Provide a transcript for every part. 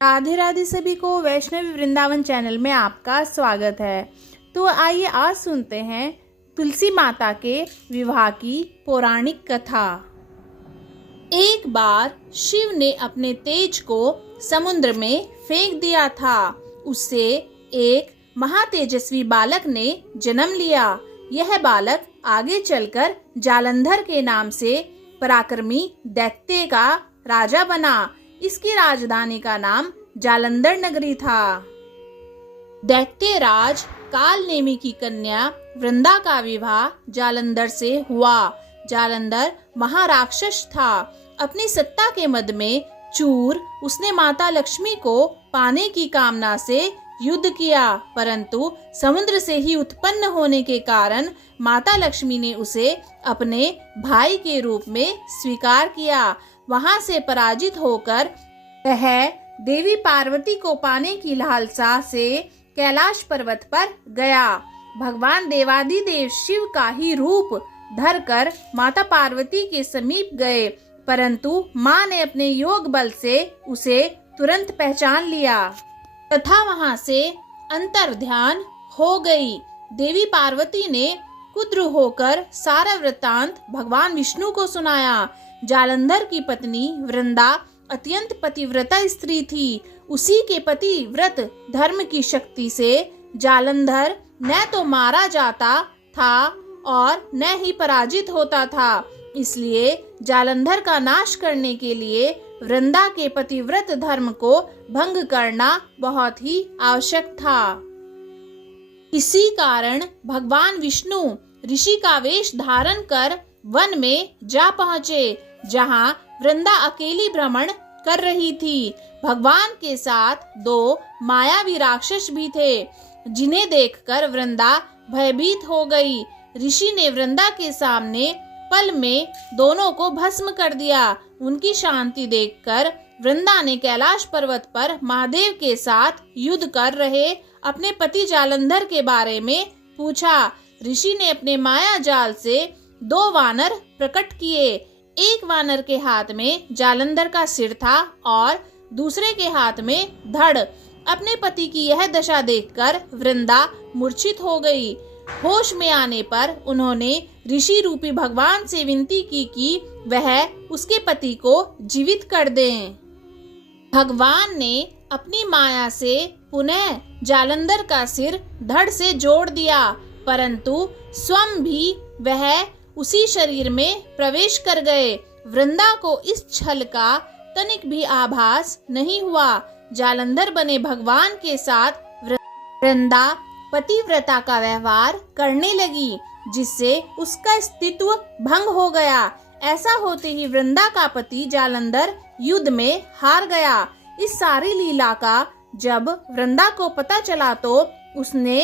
राधे राधे सभी को। वैष्णवी वृंदावन चैनल में आपका स्वागत है। तो आइए आज सुनते हैं तुलसी माता के विवाह की पौराणिक कथा। एक बार शिव ने अपने तेज को समुद्र में फेंक दिया था। उससे एक महातेजस्वी बालक ने जन्म लिया। यह बालक आगे चलकर जालंधर के नाम से पराक्रमी दैत्य का राजा बना। इसकी राजधानी का नाम जालंधर नगरी था। दैत्य राज कालनेमी की कन्या वृंदा का विवाह जालंधर से हुआ। जालंधर महाराक्षस था। अपनी सत्ता के मद में चूर उसने माता लक्ष्मी को पाने की कामना से युद्ध किया, परंतु समुद्र से ही उत्पन्न होने के कारण माता लक्ष्मी ने उसे अपने भाई के रूप में स्वीकार किया। वहां से पराजित होकर वह देवी पार्वती को पाने की लालसा से कैलाश पर्वत पर गया। भगवान देवादिदेव शिव का ही रूप धरकर माता पार्वती के समीप गए, परंतु मां ने अपने योग बल से उसे तुरंत पहचान लिया तथा वहां से अंतर्ध्यान हो गई। देवी पार्वती ने क्रुद्ध होकर सारा वृत्तांत भगवान विष्णु को सुनाया। जालंधर की पत्नी वृंदा अत्यंत पतिव्रता स्त्री थी। उसी के पतिव्रत धर्म की शक्ति से जालंधर न तो मारा जाता था और न ही पराजित होता था। इसलिए जालंधर का नाश करने के लिए वृंदा के पतिव्रत धर्म को भंग करना बहुत ही आवश्यक था। इसी कारण भगवान विष्णु ऋषि का वेश धारण कर वन में जा पहुँचे, जहाँ वृंदा अकेली भ्रमण कर रही थी। भगवान के साथ दो मायावी राक्षस भी थे, जिन्हें देखकर वृंदा भयभीत हो गई। ऋषि ने वृंदा के सामने पल में दोनों को भस्म कर दिया। उनकी शांति देखकर वृंदा ने कैलाश पर्वत पर महादेव के साथ युद्ध कर रहे अपने पति जालंधर के बारे में पूछा। ऋषि ने अपने माया जाल से दो वानर प्रकट किए। एक वानर के हाथ में जालंधर का सिर था और दूसरे के हाथ में धड़। अपने पति की यह दशा देखकर वृंदा मूर्छित हो गई। होश में आने पर उन्होंने ऋषि रूपी भगवान से विनती की कि वह उसके पति को जीवित कर दें। भगवान ने अपनी माया से पुनः जालंधर का सिर धड़ से जोड़ दिया, परंतु स्वयं भी वह उसी शरीर में प्रवेश कर गए। वृंदा को इस छल का तनिक भी आभास नहीं हुआ। जालंधर बने भगवान के साथ वृंदा पतिव्रता का व्यवहार करने लगी, जिससे उसका अस्तित्व भंग हो गया। ऐसा होते ही वृंदा का पति जालंधर युद्ध में हार गया। इस सारी लीला का जब वृंदा को पता चला तो उसने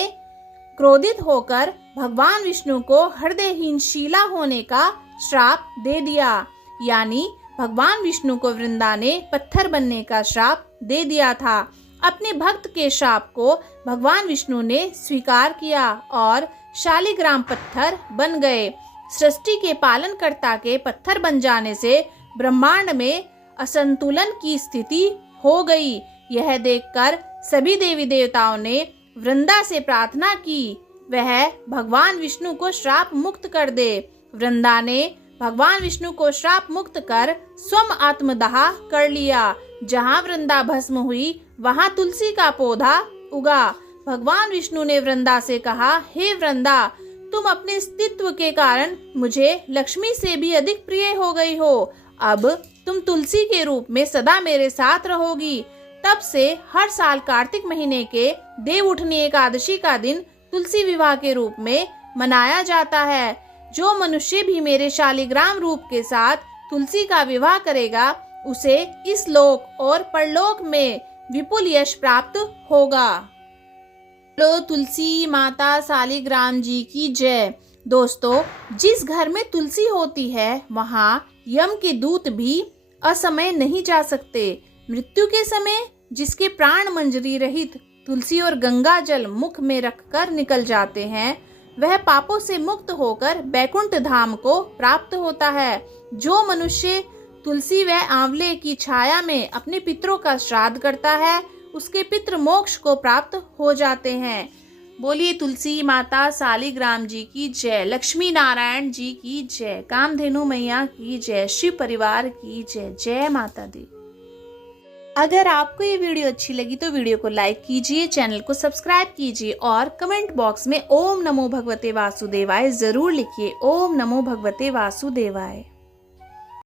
क्रोधित होकर भगवान विष्णु को हृदयहीन शीला होने का श्राप दे दिया। यानी भगवान विष्णु को वृंदा ने पत्थर बनने का श्राप दे दिया था। अपने भक्त के श्राप को भगवान विष्णु ने स्वीकार किया और शालिग्राम पत्थर बन गए। सृष्टि के पालनकर्ता के पत्थर बन जाने से ब्रह्मांड में असंतुलन की स्थिति हो गई। यह देखकर सभी देवी देवताओं ने वृंदा से प्रार्थना की वह भगवान विष्णु को श्राप मुक्त कर दे। वृंदा ने भगवान विष्णु को श्राप मुक्त कर स्वयं आत्मदाह कर लिया। जहाँ वृंदा भस्म हुई वहाँ तुलसी का पौधा उगा। भगवान विष्णु ने वृंदा से कहा, हे वृंदा, तुम अपने अस्तित्व के कारण मुझे लक्ष्मी से भी अधिक प्रिय हो गई हो। अब तुम तुलसी के रूप में सदा मेरे साथ रहोगी। तब से हर साल कार्तिक महीने के देव उठनी एकादशी का दिन तुलसी विवाह के रूप में मनाया जाता है। जो मनुष्य भी मेरे शालिग्राम रूप के साथ तुलसी का विवाह करेगा, उसे इस लोक और परलोक में विपुल यश प्राप्त होगा। लो तुलसी माता शालिग्राम जी की जय। दोस्तों, जिस घर में तुलसी होती है वहाँ यम के दूत भी असमय नहीं जा सकते। मृत्यु के समय जिसके प्राण मंजरी रहित तुलसी और गंगा जल मुख में रखकर निकल जाते हैं, वह पापों से मुक्त होकर बैकुंठ धाम को प्राप्त होता है। जो मनुष्य तुलसी व आंवले की छाया में अपने पितरों का श्राद्ध करता है, उसके पितृ मोक्ष को प्राप्त हो जाते हैं। बोलिए तुलसी माता शालिग्राम जी की जय, लक्ष्मी नारायण जी की जय, कामधेनु मैया की जय, शिव परिवार की जय। जय माता दी। अगर आपको ये वीडियो अच्छी लगी तो वीडियो को लाइक कीजिए, चैनल को सब्सक्राइब कीजिए और कमेंट बॉक्स में ओम नमो भगवते वासुदेवाय जरूर लिखिए। ओम नमो भगवते वासुदेवाय।